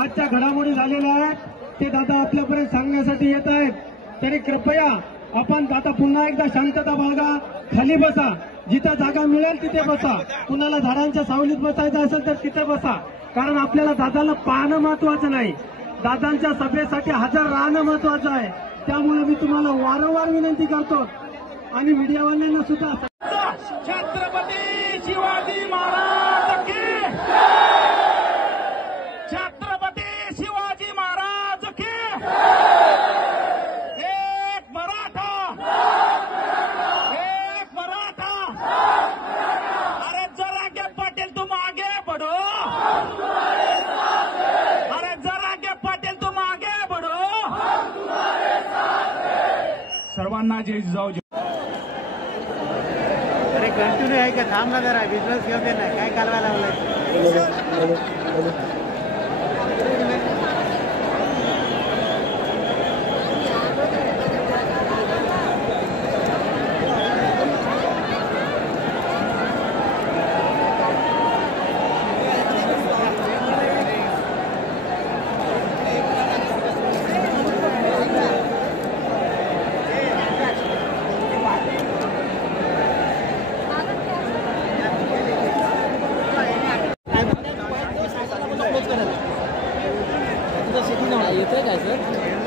आजच्या घडामोडी झालेल्या आहेत ते दादा आपल्यापर्यंत सांगण्यासाठी येत आहेत. तरी कृपया आपण आता पुन्हा एकदा शांतता बाळगा, खाली बसा, जिथं जागा मिळेल तिथे बसा. कुणाला झाडांच्या सावलीत बसायचं असेल तर तिथे बसा. कारण आपल्याला दादाला पाहणं महत्वाचं नाही, दादांच्या सभेसाठी हजर राहणं महत्वाचं आहे. त्यामुळे मी तुम्हाला वारंवार विनंती करतो आणि मीडियावाल्यांना सुद्धा, छत्रपती शिवाजी महाराज की, छत्रपती शिवाजी महाराज की, एक मराठा, एक मराठा. अरे जरांगे पाटील तुम आगे बढ़ो, अरे जरांगे पाटील तुम आगे बढ़ो. सर्वांना जय जिजाऊ. अरे कंटिन्यू आहे का? थांब ना जरा, बिझनेस घेऊन दे ना, काय कालवा लावलाय. येतोय काय सर?